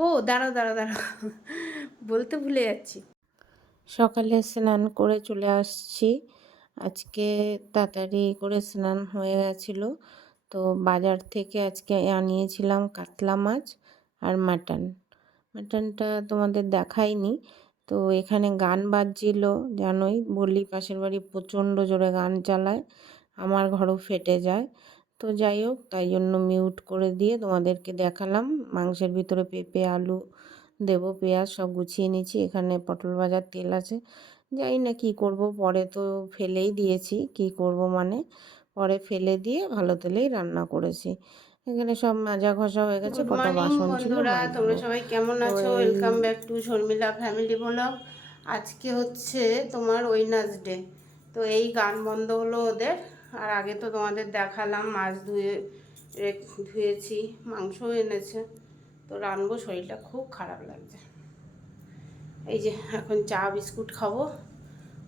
ও, দাঁড়াও দাঁড়াও দাঁড়াও। বলতে ভুলে যাচ্ছি। সকালে স্নান করে চলে আসছি। আজকে তাড়াতাড়ি করে স্নান হয়ে গেছিল। তো বাজার থেকে আজকে আনিয়েছিলাম কাতলা মাছ আর মাটন। মাটনটা তোমাদের দেখাইনি। তো এখানে গান বাজছিল, জানোই, বলি পাশের বাড়ি প্রচণ্ড জোরে গান চালায়। আমার ঘরও ফেটে যায়। তো যাই হোক তাই জন্য মিউট করে দিয়ে তোমাদেরকে দেখালাম। মাংসের ভিতরে পেঁপে আলু দেবো পেঁয়াজ সব গুছিয়ে নিয়েছি। এখানে পটল ভাজার তেল আছে। জানি না কি করব পরে তো ফেলেই দিয়েছি। কি করব মানে? পরে ফেলে দিয়ে ভালো তেলেই রান্না করেছি। এখানে সব মাজা ঘষা হয়ে গেছে কটা বাসন ছিল তোমরা সবাই কেমন আছো? Welcome back to Sharmila family blog আজকে হচ্ছে তোমার ওয়েনাসডে তো এই গান বন্ধ হলো ওদের। আর আগে তো তোমাদের দেখালাম, মাছ ধুয়ে ধুয়েছি, মাংসও এনেছে। তো রানবো শরীরটা খুব খারাপ লাগছে। এই যে এখন চা, বিস্কুট খাব।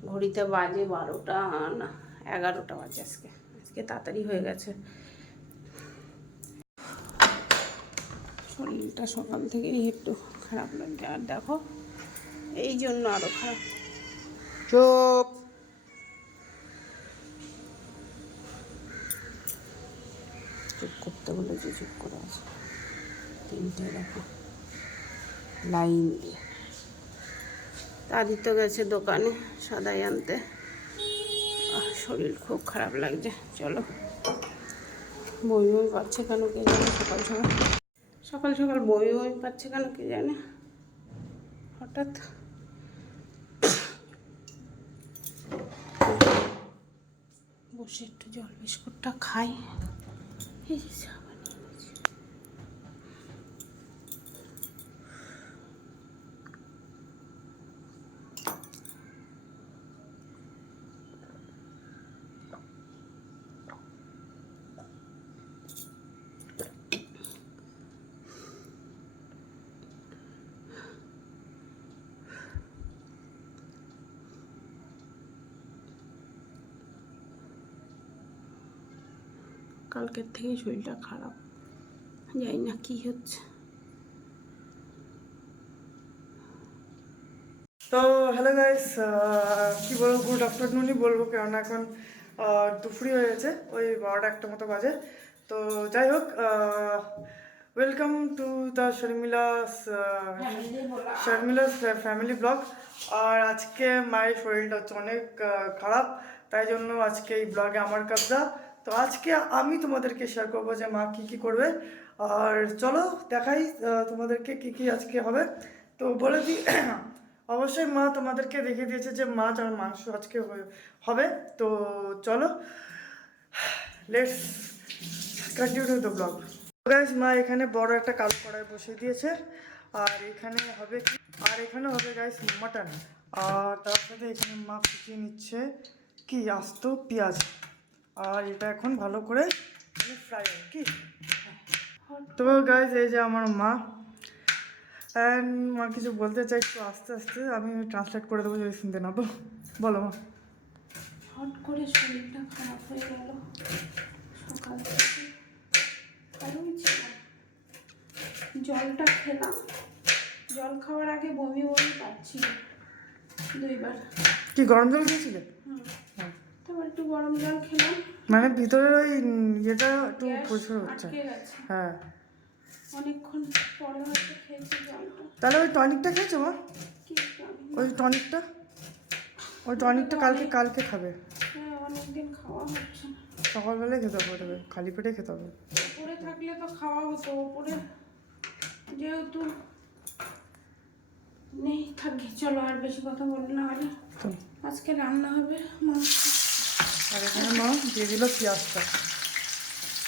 ঘড়িতে বাজে বারোটা, না, এগারোটা বাজে আজকে। আজকে তাড়াতাড়ি হয়ে গেছে। শরীরটা সকাল থেকেই একটু খারাপ লাগছে। আর দেখো, এই জন্য আরও খারাপ। চুপ করতে বলেছি চুপ করে আছে। তিনটে দেখো লাইন দিয়ে। তারই তো গেছে দোকানে সদাই আনতে। শরীর খুব খারাপ লাগছে। চলো। বই বই পাচ্ছে কেন কে জানে? সকাল সকাল। সকাল সকাল বই বই পাচ্ছে কেন কে জানে? হঠাৎ বসে একটু জল বিস্কুটটা খাই। এই কালকের থেকেই শরীরটা খারাপ। জানি না কি হচ্ছে। তো হ্যালো গাইস কি বলব গুড আফটারনুনই বলব কেননা এখন আহ, দুপুরই হয়ে গেছে ওই বারোটা একটা মতো বাজে। তো যাই হোক welcome to the Sharmila's Sharmila's family blog আর আজকে মায়ের শরীরটা হচ্ছে অনেক খারাপ তাই জন্য আজকে এই ব্লগে আমার কাজটা তো আজকে আমি তোমাদেরকে শেয়ার করব যে মা কী কী করবে। আর চলো দেখাই তোমাদেরকে কী কী আজকে হবে। তো বলে দিই, অবশ্যই মা তোমাদেরকে দেখিয়ে দিয়েছে যে মাছ আর মাংস আজকে হবে। তো চলো let's continue the blog guys মা এখানে বড় একটা কালো কড়াই বসিয়ে দিয়েছে। আর এখানে হবে কি? আর এখানে হবে গাইস মাটন আর তার সাথে এখানে মা কুচিয়ে নিচ্ছে কি? আস্ত পেঁয়াজ। আর এটা এখন ভালো করে ফ্রাই কি? তো গাইস এই যে আমার মা। অ্যান্ড মা কিছু বলতে চাই একটু আস্তে আস্তে আমি ট্রান্সলেট করে দেবো যদি শুনতে না তো বলো মা। হট করে শরীরটা খারাপ হয়ে গেল। সকাল থেকে। জলটা খেলাম। জল খাওয়ার আগে বমি বমি পাচ্ছি। দুইবার। কি গরম জল খেয়েছিলে? হুম। তারপর একটু গরম জল খেলাম। মানে ভিতরের ওই যেটা একটু প্রচুর হচ্ছে। হ্যাঁ। অনেকক্ষণ পরে হয়তো খেয়েছি জলটা। তাহলে ওই টনিকটা খেয়েছো মা? ওই টনিকটা? ওই টনিকটা কালকে কালকে খাবে। হ্যাঁ অনেকদিন খাওয়া হচ্ছে সকালবেলায় খেতে হবে খালি পেটে খেতে হবে। উপরে থাকলে তো খাওয়া হতো উপরে যেহেতু নেই থাকি চলো আর বেশি কথা বলি না আজকে রান্না হবে মাংস। আর এখানে মা দিয়ে দিল পেঁয়াজটা।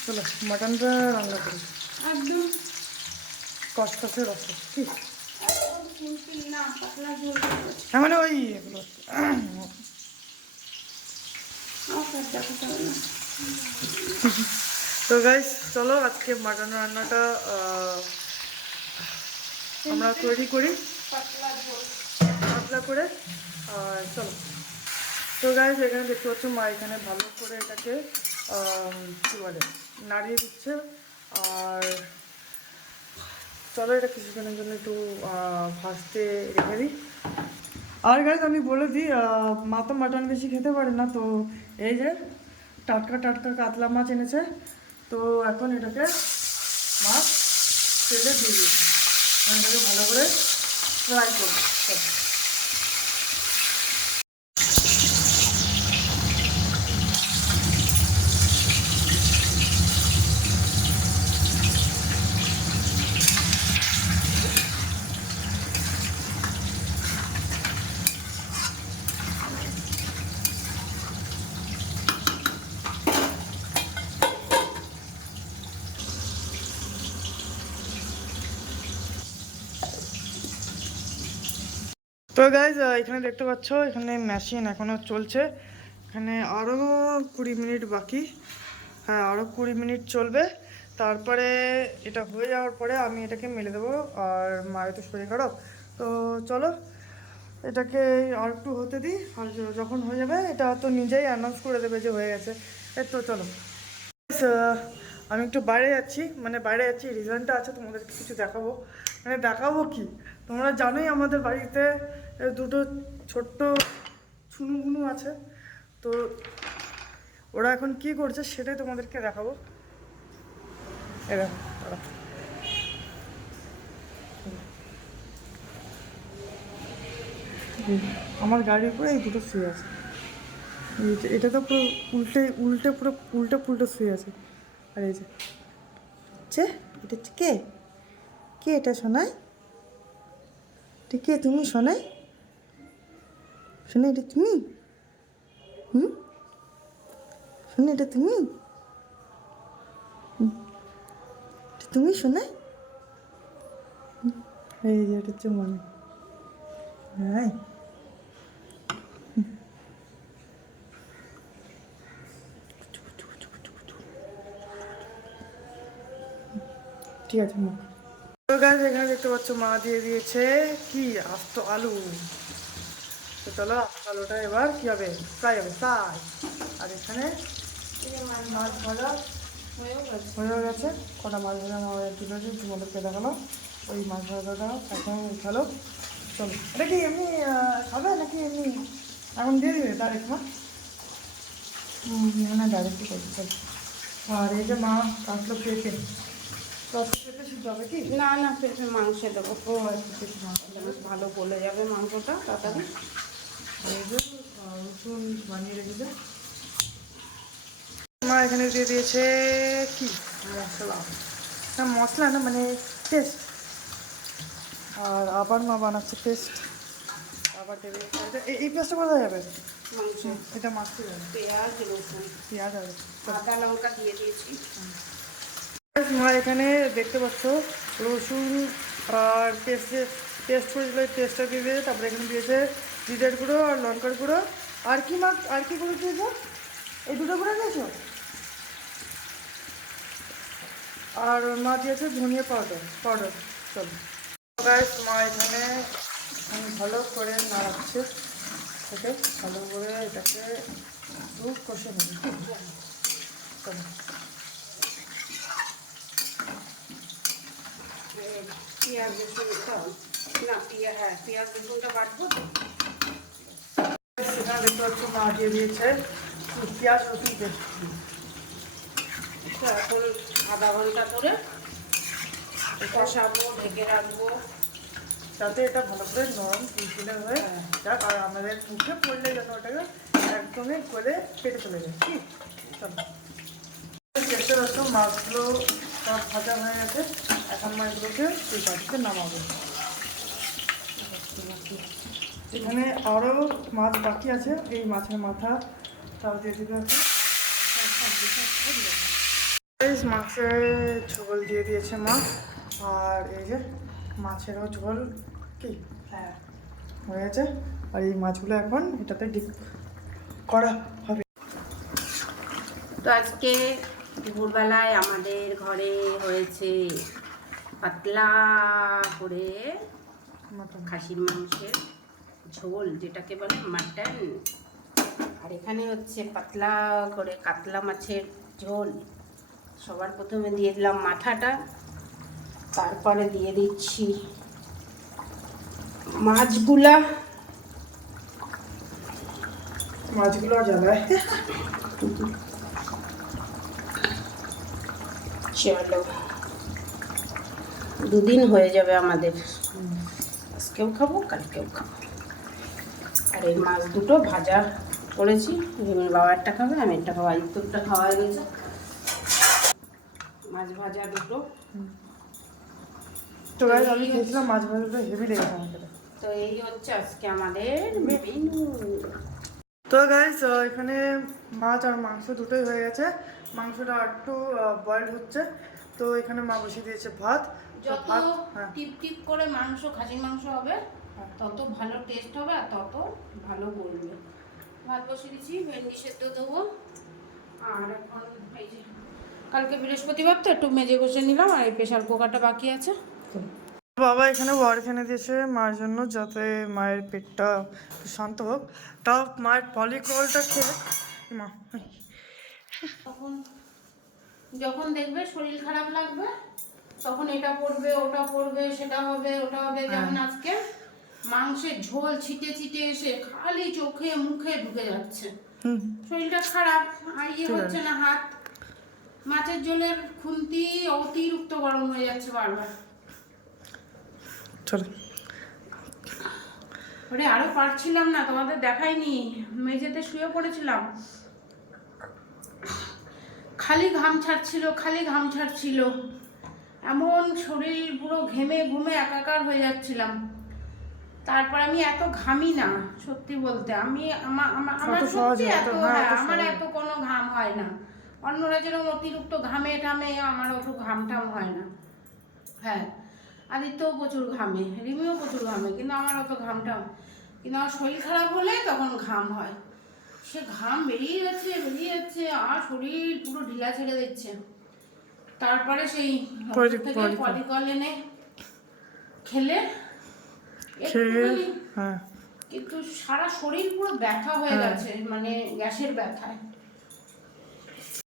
চলো মাটনটা রান্না করি। কষকষে রস কি? হ্যাঁ মানে ওই এগুলো। তো গাইস চলো আজকে মাটন রান্নাটা আমরা তৈরি করি। পাতলা পাতলা করে আর চলো। তো গাইস এখানে দেখতে পাচ্ছ মা এখানে ভালো করে এটাকে কি বলে, নাড়িয়ে দিচ্ছে। আর চলো এটা কিছুক্ষণের জন্য একটু ভাজতে রেখে দিই। আর গাইজ আমি বলে দিই মা তো মাটন বেশি খেতে পারে না, তো এই যে টাটকা টাটকা কাতলা মাছ এনেছে। তো এখন এটাকে মাছ তেলে দিয়ে দিয়েছি এটাকে ভালো করে ফ্রাই করব। তো গাইজ এখানে দেখতে পাচ্ছ, এখানে মেশিন এখনও চলছে। এখানে আরও কুড়ি মিনিট বাকি। হ্যাঁ আরও কুড়ি মিনিট চলবে। তারপরে এটা হয়ে যাওয়ার পরে আমি এটাকে মেলে দেবো, আর মায়ের তো শরীর খারাপ। তো চলো, এটাকে আর একটু হতে দিই, আর যখন হয়ে যাবে, এটা তো নিজেই অ্যানাউন্স করে দেবে যে হয়ে গেছে। তো চলো। আমি একটু বাইরে যাচ্ছি মানে বাইরে যাচ্ছি রিজনটা আছে, তোমাদেরকে কিছু দেখাবো। মানে দেখাবো কি? তোমরা জানোই আমাদের বাড়িতে দুটো ছোট্ট ছুনুগুনু আছে। তো ওরা এখন কি করছে সেটাই তোমাদেরকে দেখাবো। আমার গাড়ির উপরে এই দুটো শুয়ে আছে। এটা তো পুরো উল্টে উল্টে পুরো, উল্টে পুল্টে শুয়ে আছে। আর এই যে এটা কে? কে এটা শোনায় এটা কে তুমি শোনায় শোনা এটা তুমি? হুম? শোনা এটা তুমি? তুমি শোনায় এই যে, এটা হচ্ছে মনে হ্যাঁ ঠিক আছে মা তো গাছ এখানে দেখতে পাচ্ছ, মা দিয়ে দিয়েছে কি? আস্ত আলু। তো চলো, আস্ত আলুটা এবার কি হবে? ফ্রাই হবে ফ্রাই আর এখানে মাছ ভাজা হয়ে গেছে। কটা মাছ ভাজা আমার তুলে দিয়েছি তোমাদেরকে দেখাল ওই মাছ ভাজাটা এখন উঠালো চলো। এটা কি এমনি খাবে নাকি এমনি? এখন দিয়ে দিবে ডাইরেক্ট মা? না ডাইরেক্টই চলো। আর এই যে মা কাটলো পেঁপে না না পেঁপে মাংস দেবো। ও আচ্ছা ভালো গলে যাবে মাংসটা তাড়াতাড়ি। রসুন বানিয়ে রেখেছে মা এখানে দিয়ে দিয়েছে কি? মশলা। না মশলা না মানে পেস্ট আর আবার মা বানাচ্ছে পেস্ট আবার দেবে। এই- এই পেস্টটা কোথায় যাবে? মাংস। এটা মাছতে যাবে পেঁয়াজ রসুন। পেঁয়াজ হবে আদা লঙ্কা দিয়ে দিয়েছি। মা এখানে দেখতে পাচ্ছ, রসুন, আর পেস্ট পেস্ট করেছিল পেস্টটা দিয়ে দিয়েছে তারপরে এখানে দিয়েছে জিরের গুঁড়ো আর লঙ্কার গুঁড়ো। আর কি মা আর কি গুঁড়ো দিয়েছ? এই দুটো গুঁড়ো দিয়েছ? আর মা দিয়েছে ধনিয়া পাউডার পাউডার চলো। মা এখানে ভালো করে নাড়াচ্ছে। ওকে, ভালো করে এটাকে একটু কষে পেঁয়াজ রসুনটা না পেঁয়াজ হ্যাঁ পেঁয়াজ রসুনটা বাটবো তো। সেখানে দেখতে পাচ্ছ মা দিয়ে দিয়েছে পেঁয়াজ রসুন এখন আধা ঘণ্টা করে কষাবো ঢেকে রাখব। যাতে এটা ভালো করে নরম ফুলফুলে হয়ে যাক আর আমাদের মুখে পড়লে যেন ওটাকে একদমই করে পেটে চলে যায়। কি? চলো। চেষ্টা করছ মাছগুলো সব ভাজা হয়ে গেছে। এখন মাছগুলোকে সেই বাড়িতে নামাবো। এখানে আরও মাছ বাকি আছে এই মাছের মাথা তাও দিয়ে দিতে হবে এই মাছের ঝোল দিয়ে দিয়েছে মা। আর এই যে মাছেরও ঝোল কি? হ্যাঁ। হয়ে গেছে আর এই মাছগুলো এখন এটাতে ডিপ করা হবে। তো আজকে দুপুরবেলায় আমাদের ঘরে হয়েছে পাতলা করে খাসির মাংসের ঝোল যেটাকে বলে মাটন। আর এখানে হচ্ছে পাতলা করে কাতলা মাছের ঝোল। সবার প্রথমে দিয়ে দিলাম মাথাটা তারপরে দিয়ে দিচ্ছি মাছগুলা। মাছগুলো জ্বালায় চলো। দুদিন হয়ে যাবে আমাদের। আজকেও খাব কালকেও খাব। আর এই মাছ দুটো ভাজা করেছি। রিমির একটা খাবে আমি একটা খাব আদিত্যটা খাওয়া গেছে। মাছ ভাজা দুটো। তো আমি খেয়েছিলাম মাছ ভাজাটা হেভি লেগেছে আমার তো। এই হচ্ছে আজকে আমাদের মেনু তো গাইস এখানে মাছ আর মাংস দুটোই হয়ে গেছে। মাংসটা একটু বয়েল হচ্ছে। তো এখানে মা বসিয়ে দিয়েছে ভাত। যত হ্যাঁ। টিপ টিপ করে মাংস খাসির মাংস হবে তত ভালো টেস্ট হবে আর তত ভালো বলবে। ভাত বসিয়ে দিচ্ছি ভেন্ডি সেদ্ধ দেবো। আর এখন এই যে কালকে বৃহস্পতিবার তো একটু মেজে বসে নিলাম আর এই প্রেশার কুকারটা বাকি আছে। বাবা এখানে ওয়ার এনে দিয়েছে মায়ের জন্য যাতে মায়ের পেটটা একটু শান্ত হোক। তাও মায়ের পলিক্রলটা খেয়ে মা তখন যখন দেখবে শরীর খারাপ লাগবে তখন এটা পড়বে ওটা পড়বে সেটা হবে ওটা হবে। যেমন আজকে মাংসের ঝোল ছিটে ছিটে এসে খালি চোখে মুখে ঢুকে যাচ্ছে। শরীরটা খারাপ আর ইয়ে হচ্ছে না হাত। মাছের ঝোলের খুন্তি অতিরিক্ত গরম হয়ে যাচ্ছে বারবার। চলো। ওরে আরও পারছিলাম না তোমাদের দেখাইনি। মেঝেতে শুয়ে পড়েছিলাম। খালি ঘাম ছাড়ছিল খালি ঘাম ছাড়ছিল। এমন শরীর পুরো ঘেমে ঘুমে একাকার হয়ে যাচ্ছিলাম। তারপর আমি এত ঘামি না সত্যি বলতে। আমি আমা- আমা- আমার সত্যি এত হ্যাঁ, হ্যাঁ, আমার এত কোনো ঘাম হয় না। অন্যরা যেরকম অতিরিক্ত ঘামে টামে আমার অত ঘাম টাম হয় না। হ্যাঁ আদিত্যও প্রচুর ঘামে রিমিও প্রচুর ঘামে কিন্তু আমার অত ঘামটা কিন্তু আমার শরীর খারাপ হলে তখন ঘাম হয়। সে ঘাম বেরিয়ে যাচ্ছে বেরিয়ে যাচ্ছে আর শরীর পুরো ঢিলা ছেড়ে দিচ্ছে। তারপরে সেই পলি- পলিকল। এনে খেলে হ্যাঁ। কিন্তু সারা শরীর পুরো ব্যথা হয়ে গেছে মানে গ্যাসের ব্যথায়।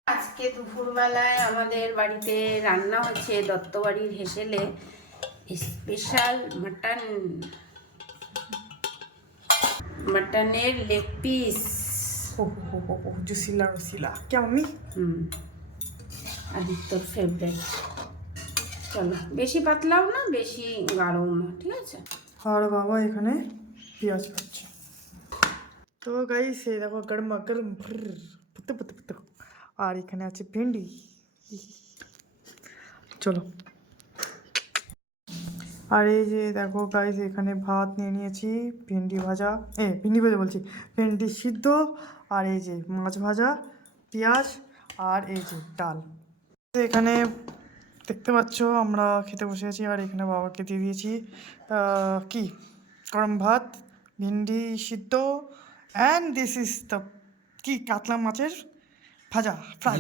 আজকে দুপুরবেলায় আমাদের বাড়িতে রান্না হচ্ছে দত্তবাড়ির হেসেলে স্পেশাল মাটন। মাটনের লেগ পিস। ও হো হো হো জুসিলা রসিলা। কে মাম্মি হুম। আদিত্যর ফেভারিট চলো, বেশি পাতলাও না, বেশি গাঢ়ও না, ঠিক আছে? আর বাবা এখানে পেঁয়াজ কাটছে তো গাইস এই দেখো, গরমা, গরম পুতে পুতে পুতে। আর এখানে আছে ভেন্ডি। চলো। আর এই যে দেখো গাইস এখানে ভাত নিয়ে নিয়েছি, ভেন্ডি ভাজা। এ, ভেন্ডি ভাজা বলছি। ভেন্ডি সিদ্ধ, আর এই যে মাছ ভাজা, পেঁয়াজ, আর এই যে ডাল। তো এখানে দেখতে পাচ্ছ আমরা খেতে বসে আছি আর এখানে বাবাকে দিয়ে দিয়েছি। কি? গরম ভাত ভিন্ডি সিদ্ধ অ্যান্ড দিস ইজ দ্য কি? কাতলা মাছের ভাজা ফ্রাই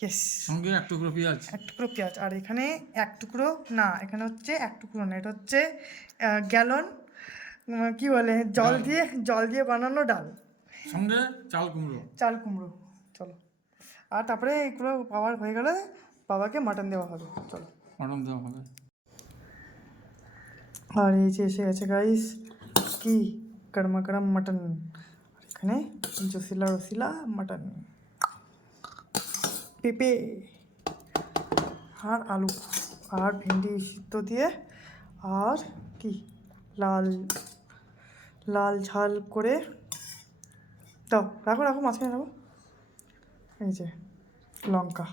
ইয়েস সঙ্গে এক টুকরো পেঁয়াজ। এক টুকরো পেঁয়াজ আর এখানে এক টুকরো না এখানে হচ্ছে এক টুকরো না এটা হচ্ছে গ্যালন কি বলে জল দিয়ে জল দিয়ে বানানো ডাল। সঙ্গে চাল কুমড়ো। চাল কুমড়ো চলো। আর তারপরে এগুলো পাওয়ার হয়ে গেলে বাবাকে মাটন দেওয়া হবে। চলো। মটন দেওয়া হবে। আর এই যে এসে গেছে গাইস কি গরমা গরম মাটন আর এখানে জসিলা রসিলা মাটন পেঁপে আর আলু আর ভেন্ডি সিদ্ধ দিয়ে আর কি লাল লাল ঝাল করে দাও। রাখো রাখো মাঝখানে রাখো। এই যে। লঙ্কা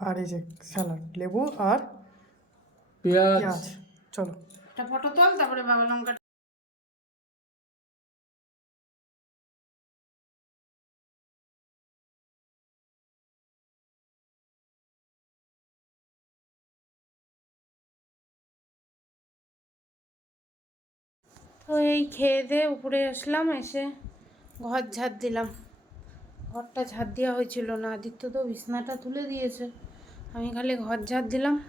আর এই যে স্যালাড লেবু আর পেঁয়াজ। পেঁয়াজ। চলো। একটা ফটো তোল তারপরে বাবা লঙ্কা তো এই খেয়ে দিয়ে উপরে আসলাম এসে ঘর ঝাড় দিলাম। ঘরটা ঝাড় দেওয়া হয়েছিল না। আদিত্য তো বিছনাটা তুলে দিয়েছে। আমি খালি ঘর ঝাড় দিলাম।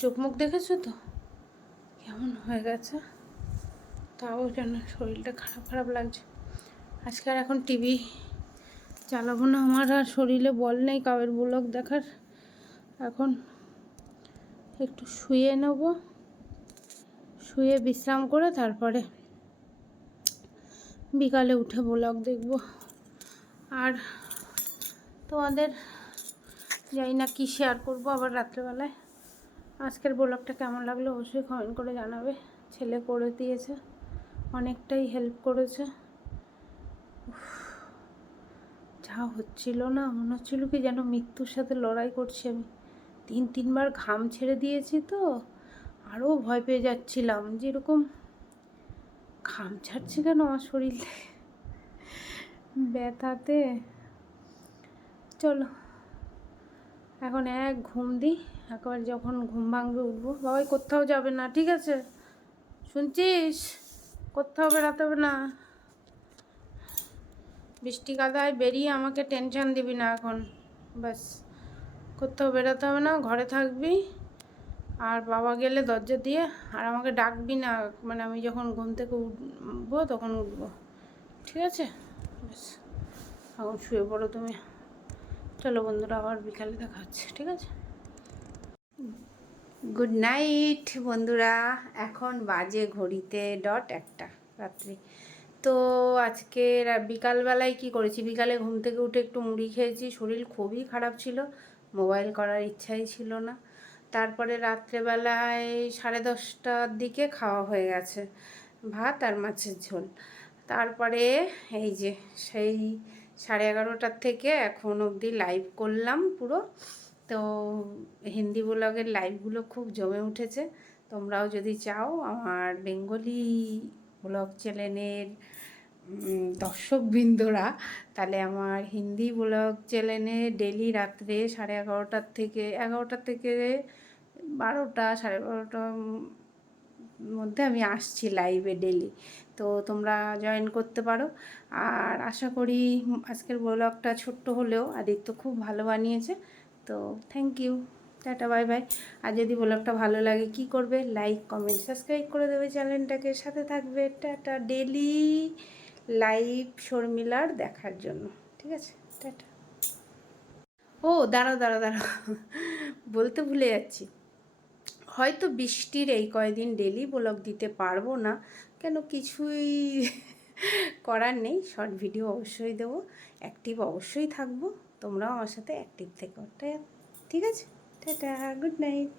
চোখ মুখ দেখেছ তো? কেমন হয়ে গেছে? তাও যেন শরীরটা খারাপ খারাপ লাগছে। আজকে আর এখন টিভি চালাবো না আমার। আর শরীরে বল নেই কাবের ব্লগ দেখার। এখন একটু শুয়ে নেব। শুয়ে বিশ্রাম করে তারপরে বিকালে উঠে ব্লগ দেখব। আর তোমাদের জানি না কী শেয়ার করব আবার রাত্রেবেলায়। আজকের ব্লগটা কেমন লাগল অবশ্যই কমেন্ট করে জানাবে। ছেলে করে দিয়েছে, অনেকটাই হেল্প করেছে। যা হচ্ছিল না, মনে হচ্ছিল কি যেন মৃত্যুর সাথে লড়াই করছি আমি। তিন, তিনবার ঘাম ছেড়ে দিয়েছি তো আরও ভয় পেয়ে যাচ্ছিলাম। যেরকম ঘাম ছাড়ছে কেন আমার শরীর থেকে? ব্যথাতে। চলো, এখন এক ঘুম দিই, একবার যখন ঘুম ভাঙবে উঠবো। বাবাই, কোথাও যাবে না, ঠিক আছে? শুনছিস? কোথাও বেড়াতে হবে না। বৃষ্টি কাদায় বেরিয়ে আমাকে টেনশন দিবি না এখন। ব্যাস, কোথাও বেরোতে হবে না, ঘরে থাকবি। আর বাবা গেলে দরজা দিয়ে, আর আমাকে ডাকবি না। মানে আমি যখন ঘুম থেকে উঠবো, তখন উঠবো। ঠিক আছে? এখন শুয়ে পড়ো তুমি। চলো বন্ধুরা, আবার বিকালে দেখা হচ্ছে, ঠিক আছে? গুড নাইট বন্ধুরা, এখন বাজে ঘড়িতে ডট একটা রাত্রি। তো আজকে বিকালবেলায় কি করেছি? বিকালে ঘুম থেকে উঠে একটু মুড়ি খেয়েছি, শরীর খুবই খারাপ ছিল, মোবাইল করার ইচ্ছাই ছিল না। তারপরে রাত্রেবেলায় সাড়ে দশটার দিকে খাওয়া হয়ে গেছে, ভাত আর মাছের ঝোল। তারপরে এই যে সেই সাড়ে এগারোটার থেকে এখন অবধি লাইভ করলাম পুরো। তো হিন্দি ব্লগের লাইভগুলো খুব জমে উঠেছে। তোমরাও যদি চাও আমার বেঙ্গলি ব্লগ চ্যানেলের দর্শকবৃন্দরা, তাহলে আমার হিন্দি ব্লগ চ্যানেলে ডেলি রাত্রে সাড়ে এগারোটার থেকে এগারোটার থেকে বারোটা, সাড়ে বারোটার মধ্যে আমি আসছি লাইভে ডেলি তো তোমরা জয়েন করতে পারো। আর আশা করি আজকের ব্লগটা ছোট্ট হলেও আদিত্য খুব ভালো বানিয়েছে। তো thank you tata bye bye আর যদি ব্লগটা ভালো লাগে কি করবে লাইক কমেন্ট সাবস্ক্রাইব করে দেবে চ্যানেলটাকে সাথে থাকবে টাটা ডেলি লাইভ শর্মিলার দেখার জন্য। ঠিক আছে, টাটা। ও, দাঁড়াও দাঁড়াও দাঁড়াও। বলতে ভুলে যাচ্ছি। হয়তো বৃষ্টির এই কয়দিন ডেলি ব্লগ দিতে পারব না। কেন কিছুই করার নেই। শর্ট ভিডিও অবশ্যই দেবো, অ্যাক্টিভ অবশ্যই থাকব। তোমরাও আমার সাথে অ্যাক্টিভ থেকো। ঠিক আছে? টাটা। Good night.